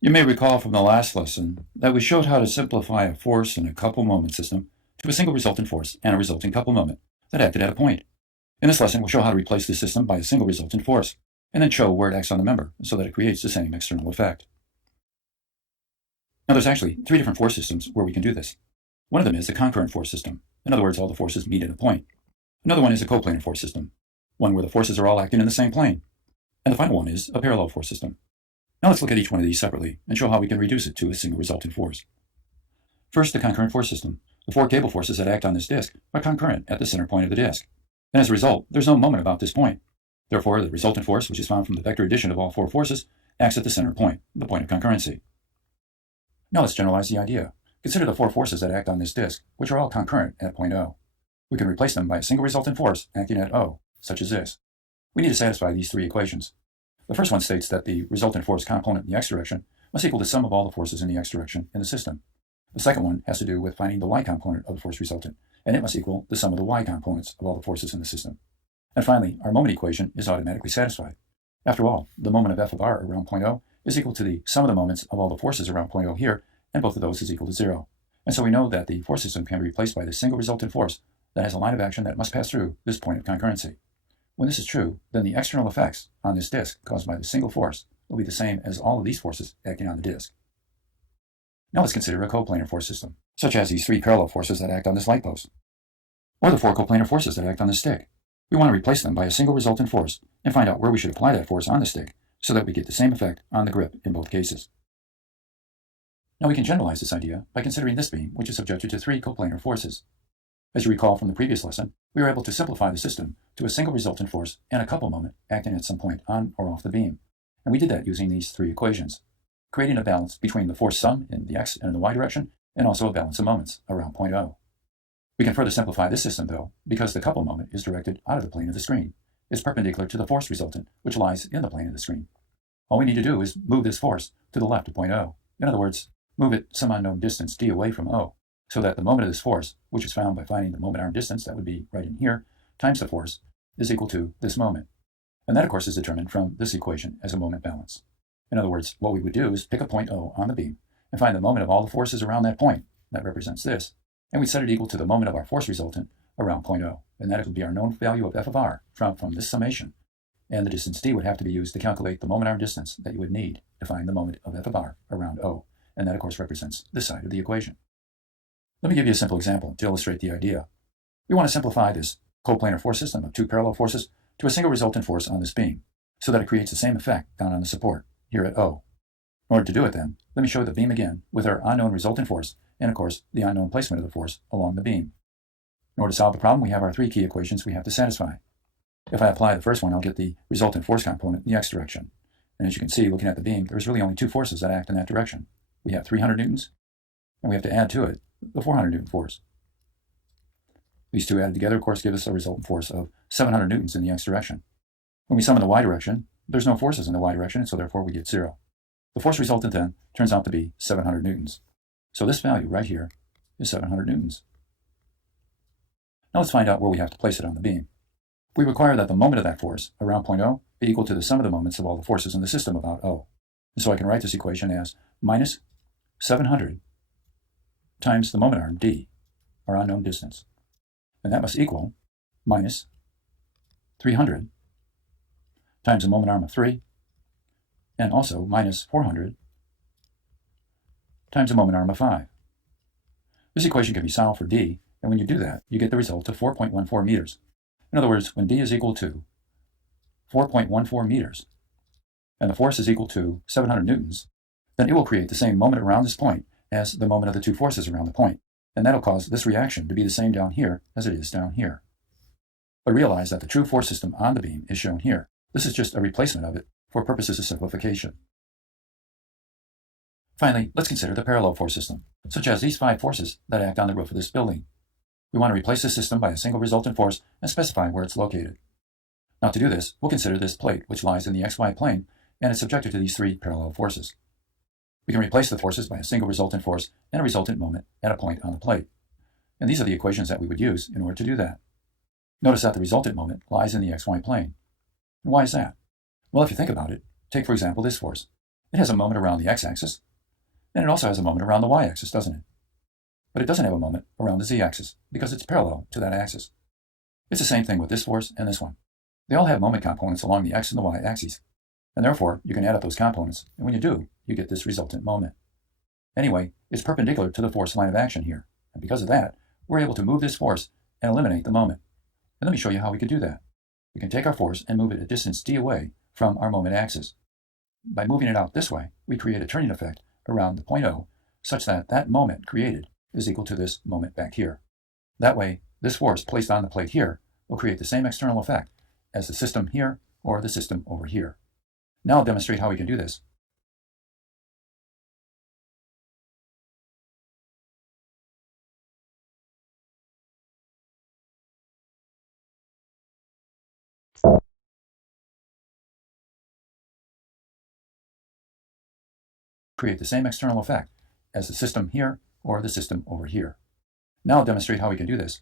You may recall from the last lesson that we showed how to simplify a force in a couple moment system to a single resultant force and a resulting couple moment that acted at a point. In this lesson, we'll show how to replace this system by a single resultant force, and then show where it acts on the member so that it creates the same external effect. Now there's actually three different force systems where we can do this. One of them is a concurrent force system. In other words, all the forces meet at a point. Another one is a coplanar force system, one where the forces are all acting in the same plane. And the final one is a parallel force system. Now let's look at each one of these separately and show how we can reduce it to a single resultant force. First, the concurrent force system. The four cable forces that act on this disk are concurrent at the center point of the disk. And as a result, there's no moment about this point. Therefore, the resultant force, which is found from the vector addition of all four forces, acts at the center point, the point of concurrency. Now let's generalize the idea. Consider the four forces that act on this disk, which are all concurrent at point O. We can replace them by a single resultant force acting at O, such as this. We need to satisfy these three equations. The first one states that the resultant force component in the x direction must equal the sum of all the forces in the x direction in the system. The second one has to do with finding the y component of the force resultant, and it must equal the sum of the y components of all the forces in the system. And finally, our moment equation is automatically satisfied. After all, the moment of f of r around point O is equal to the sum of the moments of all the forces around point O here, and both of those is equal to 0. And so we know that the force system can be replaced by this single resultant force that has a line of action that must pass through this point of concurrency. When this is true, then the external effects on this disk caused by the single force will be the same as all of these forces acting on the disk. Now let's consider a coplanar force system, such as these three parallel forces that act on this light post, or the four coplanar forces that act on the stick. We want to replace them by a single resultant force and find out where we should apply that force on the stick so that we get the same effect on the grip in both cases. Now we can generalize this idea by considering this beam, which is subjected to three coplanar forces. As you recall from the previous lesson, we were able to simplify the system to a single resultant force and a couple moment acting at some point on or off the beam. And we did that using these three equations, creating a balance between the force sum in the x and the y direction, and also a balance of moments around point O. We can further simplify this system, though, because the couple moment is directed out of the plane of the screen. It's perpendicular to the force resultant, which lies in the plane of the screen. All we need to do is move this force to the left of point O. In other words, move it some unknown distance d away from O, so that the moment of this force, which is found by finding the moment arm distance, that would be right in here, times the force, is equal to this moment. And that, of course, is determined from this equation as a moment balance. In other words, what we would do is pick a point O on the beam and find the moment of all the forces around that point, that represents this, and we'd set it equal to the moment of our force resultant around point O, and that would be our known value of f of r from this summation. And the distance d would have to be used to calculate the moment arm distance that you would need to find the moment of f of r around O, and that, of course, represents this side of the equation. Let me give you a simple example to illustrate the idea. We want to simplify this coplanar force system of two parallel forces to a single resultant force on this beam, so that it creates the same effect down on the support, here at O. In order to do it then, let me show the beam again with our unknown resultant force, and of course, the unknown placement of the force along the beam. In order to solve the problem, we have our three key equations we have to satisfy. If I apply the first one, I'll get the resultant force component in the x direction. And as you can see, looking at the beam, there's really only two forces that act in that direction. We have 300 newtons, and we have to add to it the 400 newton force. These two added together, of course, give us a resultant force of 700 newtons in the x direction. When we sum in the y direction, there's no forces in the y direction, and so therefore we get 0. The force resultant then turns out to be 700 newtons. So this value right here is 700 newtons. Now let's find out where we have to place it on the beam. We require that the moment of that force around point O be equal to the sum of the moments of all the forces in the system about O. And so I can write this equation as minus 700 times the moment arm d, our unknown distance. And that must equal minus 300 times the moment arm of 3, and also minus 400 times the moment arm of 5. This equation can be solved for d, and when you do that, you get the result of 4.14 meters. In other words, when d is equal to 4.14 meters, and the force is equal to 700 newtons, then it will create the same moment around this point as the moment of the two forces around the point, and that'll cause this reaction to be the same down here as it is down here. But realize that the true force system on the beam is shown here. This is just a replacement of it for purposes of simplification. Finally, let's consider the parallel force system, such as these 5 forces that act on the roof of this building. We want to replace the system by a single resultant force and specify where it's located. Now to do this, we'll consider this plate, which lies in the xy plane, and is subjected to these 3 parallel forces. We can replace the forces by a single resultant force and a resultant moment at a point on the plate. And these are the equations that we would use in order to do that. Notice that the resultant moment lies in the xy plane. And why is that? Well, if you think about it, take for example this force. It has a moment around the x-axis, and it also has a moment around the y-axis, doesn't it? But it doesn't have a moment around the z-axis because it's parallel to that axis. It's the same thing with this force and this one. They all have moment components along the x and the y axes, and therefore you can add up those components, and when you do, you get this resultant moment. Anyway, it's perpendicular to the force line of action here, and because of that, we're able to move this force and eliminate the moment. And let me show you how we could do that. We can take our force and move it a distance d away from our moment axis. By moving it out this way, we create a turning effect around the point O such that that moment created is equal to this moment back here. That way, this force placed on the plate here will create the same external effect as the system here or the system over here. Now I'll demonstrate how we can do this. Create the same external effect as the system here or the system over here. Now I'll demonstrate how we can do this